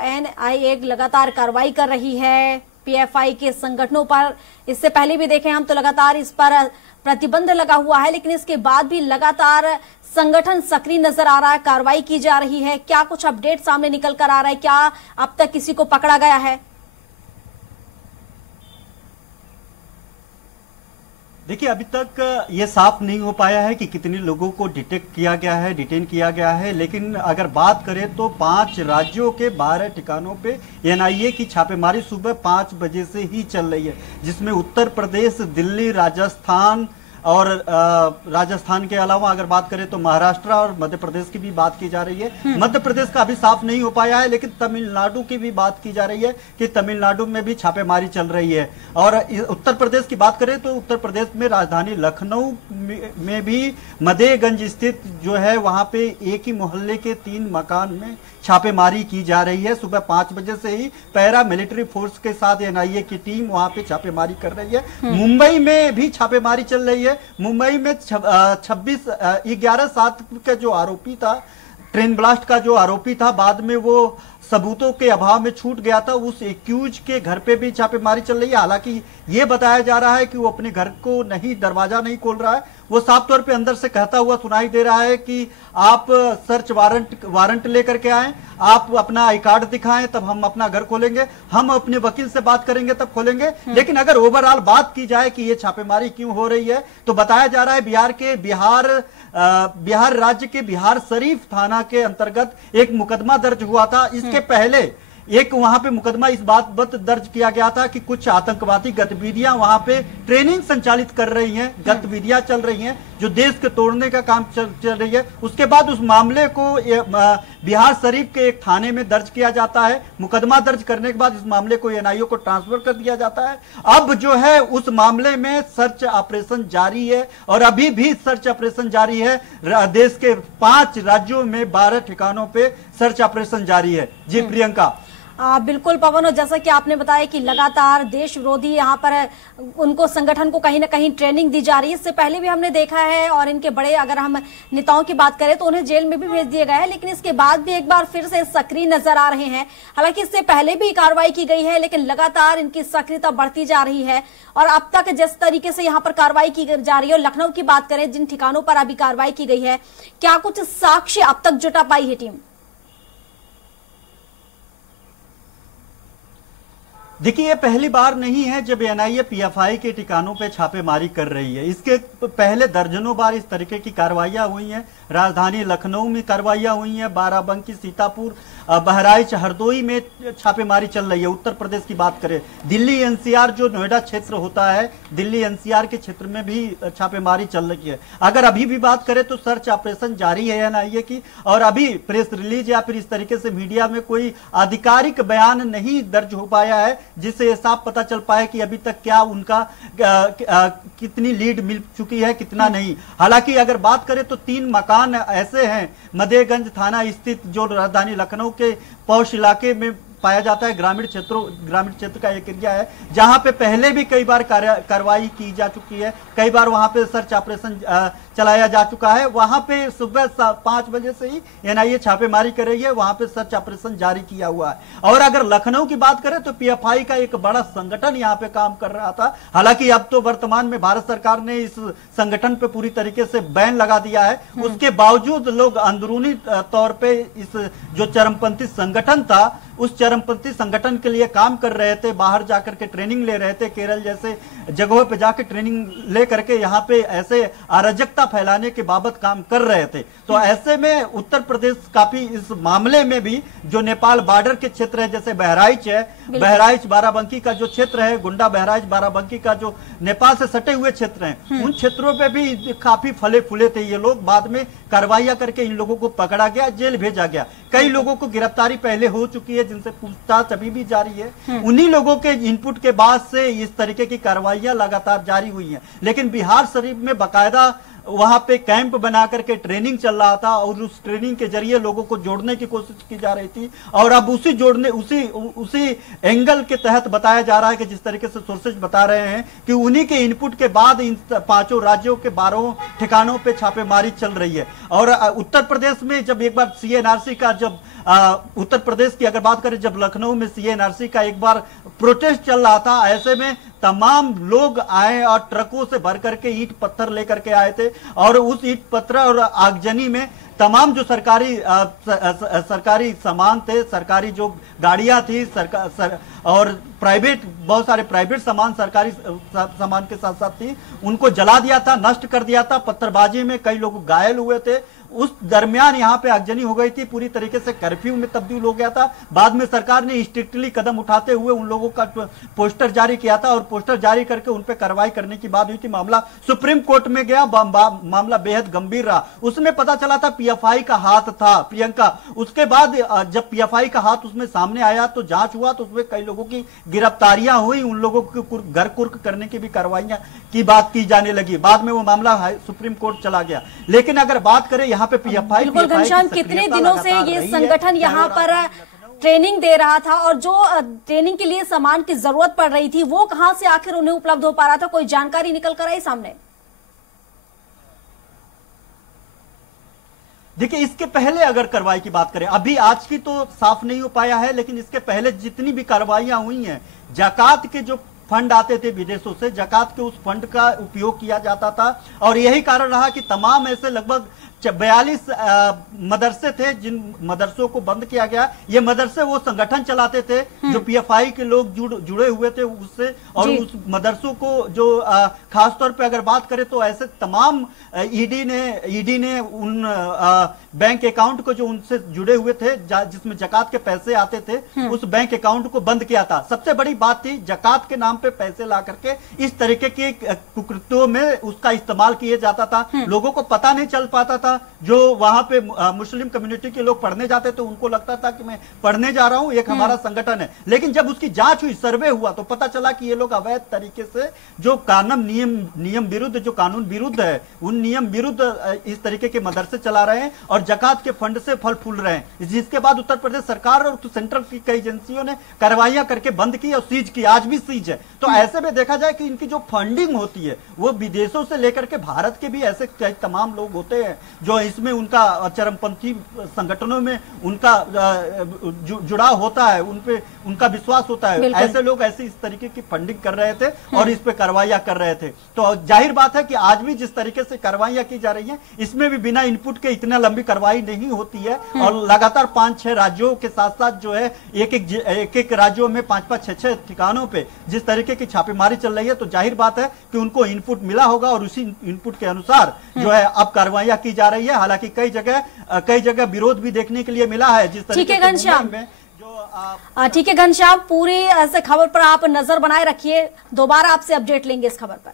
NIA लगातार कार्रवाई कर रही है पीएफआई के संगठनों पर। इससे पहले भी देखें हम तो लगातार इस पर प्रतिबंध लगा हुआ है, लेकिन इसके बाद भी लगातार संगठन सक्रिय नजर आ रहा है, कार्रवाई की जा रही है। क्या कुछ अपडेट सामने निकल कर आ रहा है? क्या अब तक किसी को पकड़ा गया है? देखिए, अभी तक ये साफ नहीं हो पाया है कि कितने लोगों को डिटेक्ट किया गया है, डिटेन किया गया है। लेकिन अगर बात करें तो 5 राज्यों के 12 ठिकानों पे एनआईए की छापेमारी सुबह 5 बजे से ही चल रही है, जिसमें उत्तर प्रदेश, दिल्ली, राजस्थान और राजस्थान के अलावा अगर बात करें तो महाराष्ट्र और मध्य प्रदेश की भी बात की जा रही है। मध्य प्रदेश का अभी साफ नहीं हो पाया है, लेकिन तमिलनाडु की भी बात की जा रही है कि तमिलनाडु में भी छापेमारी चल रही है। और उत्तर प्रदेश की बात करें तो उत्तर प्रदेश में राजधानी लखनऊ में भी मदेगंज स्थित जो है वहां पे एक ही मोहल्ले के 3 मकान में छापेमारी की जा रही है। सुबह 5 बजे से ही पैरा मिलिट्री फोर्स के साथ एनआईए की टीम वहां पे छापेमारी कर रही है। मुंबई में भी छापेमारी चल रही है। मुंबई में 11/7 का जो आरोपी था, ट्रेन ब्लास्ट का जो आरोपी था, बाद में वो सबूतों के अभाव में छूट गया था, उस एक्यूज के घर पे भी छापेमारी चल रही है। हालांकि ये बताया जा रहा है कि वो अपने घर को दरवाजा नहीं खोल रहा है, वो साफ तौर पे अंदर से कहता हुआ सुनाई दे रहा है कि आप सर्च वारंट लेकर के आए, आप अपना आई कार्ड दिखाएं तब हम अपना घर खोलेंगे, हम अपने वकील से बात करेंगे तब खोलेंगे। लेकिन अगर ओवरऑल बात की जाए कि ये छापेमारी क्यों हो रही है, तो बताया जा रहा है बिहार राज्य के बिहार शरीफ थाना के अंतर्गत एक मुकदमा दर्ज हुआ था। इसके पहले एक वहां पे मुकदमा इस बात दर्ज किया गया था कि कुछ आतंकवादी गतिविधियां वहां पे ट्रेनिंग संचालित कर रही हैं, गतिविधियां चल रही हैं जो देश के तोड़ने का काम चल रही है। उसके बाद उस मामले को बिहार शरीफ के एक थाने में दर्ज किया जाता है। मुकदमा दर्ज करने के बाद इस मामले को एनआईए को ट्रांसफर कर दिया जाता है। अब जो है उस मामले में सर्च ऑपरेशन जारी है और अभी भी सर्च ऑपरेशन जारी है। देश के 5 राज्यों में 12 ठिकानों पे सर्च ऑपरेशन जारी है। जी प्रियंका। बिल्कुल पवन, और जैसा कि आपने बताया कि लगातार देश विरोधी यहाँ पर उनको संगठन को कहीं ना कहीं ट्रेनिंग दी जा रही है। इससे पहले भी हमने देखा है, और इनके बड़े अगर हम नेताओं की बात करें तो उन्हें जेल में भी भेज दिया गया है, लेकिन इसके बाद भी एक बार फिर से सक्रिय नजर आ रहे हैं। हालांकि इससे पहले भी कार्रवाई की गई है, लेकिन लगातार इनकी सक्रियता बढ़ती जा रही है। और अब तक जिस तरीके से यहाँ पर कार्रवाई की जा रही है, और लखनऊ की बात करें जिन ठिकानों पर अभी कार्रवाई की गई है, क्या कुछ साक्ष्य अब तक जुटा पाई है टीम? देखिए, ये पहली बार नहीं है जब एनआईए पीएफआई के ठिकानों पे छापेमारी कर रही है। इसके पहले दर्जनों बार इस तरीके की कार्रवाइयां हुई हैं। राजधानी लखनऊ में कार्रवाइयां हुई हैं, बाराबंकी, सीतापुर, बहराइच, हरदोई में छापेमारी चल रही है। उत्तर प्रदेश की बात करें, दिल्ली एनसीआर जो नोएडा क्षेत्र होता है, दिल्ली एनसीआर के क्षेत्र में भी छापेमारी चल रही है। अगर अभी भी बात करें तो सर्च ऑपरेशन जारी है एनआईए की, और अभी प्रेस रिलीज या फिर इस तरीके से मीडिया में कोई आधिकारिक बयान नहीं दर्ज हो पाया है जिससे ये साफ पता चल पाए कि अभी तक क्या उनका कितनी लीड मिल चुकी है, कितना नहीं। हालांकि अगर बात करें तो 3 मकान ऐसे हैं मदेगंज थाना स्थित जो राजधानी लखनऊ के पौष इलाके में पाया जाता है। ग्रामीण क्षेत्र का एक एरिया है जहां पे पहले भी कई बार कार्रवाई की जा चुकी है, कई बार वहां पे सर्च ऑपरेशन चलाया जा चुका है। वहां पे सुबह 5 बजे से ही एनआईए छापेमारी कर रही है, वहां पे सर्च ऑपरेशन जारी किया हुआ है। और अगर लखनऊ की बात करें तो पीएफआई का एक बड़ा संगठन यहां पे काम कर रहा था। हालांकि अब तो वर्तमान में भारत सरकार ने इस संगठन पे पूरी तरीके से बैन लगा दिया है। उसके बावजूद लोग अंदरूनी तौर पे इस जो चरमपंथी संगठन था उस चरमपंथी संगठन के लिए काम कर रहे थे, बाहर जाकर के ट्रेनिंग ले रहे थे, केरल जैसे जगहों पे जाकर ट्रेनिंग ले करके यहाँ पे ऐसे अराजकता फैलाने के बाबत काम कर रहे थे। तो ऐसे में उत्तर प्रदेश काफी इस मामले में भी जो नेपाल बॉर्डर के क्षेत्र है, जैसे बहराइच है, बहराइच बाराबंकी का जो क्षेत्र है, गुंडा बहराइच बाराबंकी का जो नेपाल से सटे हुए क्षेत्र हैं, उन क्षेत्रों पे भी काफी फले फूले थे ये लोग। बाद में कार्रवाइयां करके इन लोगों को पकड़ा गया, जेल भेजा गया। कई लोगों को गिरफ्तारी पहले हो चुकी है जिनसे पूछताछ अभी भी जारी है। उन्हीं लोगों के इनपुट के बाद से इस तरीके की कार्रवाइयां लगातार जारी हुई हैं। लेकिन बिहार शरीफ में बाकायदा वहां पे कैंप बना करके ट्रेनिंग चल रहा था और उस ट्रेनिंग के जरिए लोगों को जोड़ने की कोशिश की जा रही थी। और अब उसी एंगल के तहत बताया जा रहा है कि जिस तरीके से सोर्सेज बता रहे हैं कि उन्हीं के इनपुट के बाद इन 5 राज्यों के 12 ठिकानों पे छापेमारी चल रही है। और उत्तर प्रदेश में जब एक बार सीएनआरसी का जब उत्तर प्रदेश की अगर बात करें, जब लखनऊ में सीएनआरसी का एक बार प्रोटेस्ट चल रहा था, ऐसे में तमाम लोग आए और ट्रकों से भर करके ईंट पत्थर लेकर के आए थे। और उस ईंट पत्थर और आगजनी में तमाम जो सरकारी सामान थे, सरकारी जो गाड़ियां थी, और प्राइवेट, बहुत सारे प्राइवेट सामान सरकारी सामान के साथ साथ थी, उनको जला दिया था, नष्ट कर दिया था। पत्थरबाजी में कई लोग घायल हुए थे। उस दरमियान यहाँ पे आगजनी हो गई थी, पूरी तरीके से कर्फ्यू में तब्दील हो गया था। बाद में सरकार ने स्ट्रिक्टली कदम उठाते हुए उन लोगों का पोस्टर जारी किया था और पोस्टर जारी करके उन पे कार्रवाई करने की बात हुई थी। मामला सुप्रीम कोर्ट में गया, मामला बेहद गंभीर रहा। उसमें पता चला था पीएफआई का हाथ था, प्रियंका। उसके बाद जब पीएफआई का हाथ उसमें सामने आया तो जांच हुआ, तो उसमें कई लोगों की गिरफ्तारियां हुई, उन लोगों को घर कुर्क करने की भी कार्रवाइयां की बात की जाने लगी। बाद में वो मामला सुप्रीम कोर्ट चला गया। लेकिन अगर बात करें यहाँ पे पीएफआई, बिल्कुल घनश्याम, कितने दिनों से ये संगठन यहाँ पर ट्रेनिंग दे रहा था और जो ट्रेनिंग के लिए सामान की जरूरत पड़ रही थी वो कहां से आखिर उन्हें उपलब्ध हो पा रहा था? कोई जानकारी निकल कर आई सामने? देखिए, इसके पहले अगर कार्रवाई की बात करें, अभी आज की तो साफ नहीं हो पाया है, लेकिन इसके पहले जितनी भी कार्रवाइयां हुई हैं, जाकात के जो फंड आते थे विदेशों से, जाकात के उस फंड का उपयोग किया जाता था। और यही कारण रहा कि तमाम ऐसे लगभग 42 मदरसे थे जिन मदरसों को बंद किया गया। ये मदरसे वो संगठन चलाते थे जो पीएफआई के लोग जुड़े हुए थे उससे। और उस मदरसों को जो खासतौर पे अगर बात करें तो ऐसे तमाम ईडी ने उन बैंक अकाउंट को जो उनसे जुड़े हुए थे जिसमें जकात के पैसे आते थे, उस बैंक अकाउंट को बंद किया था। सबसे बड़ी बात थी, जकात के नाम पे पैसे ला करके इस तरीके के कुकृत्यों में उसका इस्तेमाल किया जाता था। लोगों को पता नहीं चल पाता था। जो वहां पे मुस्लिम कम्युनिटी के लोग पढ़ने जाते थे उनको लगता था कि मैं पढ़ने जा रहा हूं, एक हमारा संगठन है। लेकिन जब उसकी जांच हुई, सर्वे हुआ, तो पता चला कि ये लोग अवैध तरीके से जो नियम विरुद्ध, जो कानून विरुद्ध है, उन नियम विरुद्ध इस तरीके के मदरसे चला रहे हैं और जकात के फंड से फल फूल रहे हैं। जिसके बाद उत्तर प्रदेश सरकार और सेंट्रल की कई एजेंसियों ने कार्रवाइयां करके बंद की और सीज की, आज भी सीज है। तो ऐसे में देखा जाए कि इनकी जो फंडिंग होती है वो विदेशों से लेकर के भारत के भी ऐसे तमाम लोग होते हैं जो इसमें उनका चरमपंथी संगठनों में उनका जुड़ाव होता है, उनका विश्वास होता है। ऐसे लोग ऐसे इस तरीके की फंडिंग कर रहे थे और इस पे कार्रवाइयां कर रहे थे। तो जाहिर बात है कि आज भी जिस तरीके से कार्रवाइयां की जा रही हैं, इसमें भी बिना इनपुट के इतना लंबी कार्रवाई नहीं होती है। और लगातार 5-6 राज्यों के साथ साथ जो है एक राज्यों में 5-5, 6-6 ठिकानों पे जिस तरीके की छापेमारी चल रही है, तो जाहिर बात है कि उनको इनपुट मिला होगा और उसी इनपुट के अनुसार जो है अब कार्रवाइयां की जा रही है। हालांकि कई जगह विरोध भी देखने के लिए मिला है। जिस तरीके से ठीक है घनश्याम, पूरी ऐसे खबर पर आप नजर बनाए रखिए। दोबारा आपसे अपडेट लेंगे इस खबर पर।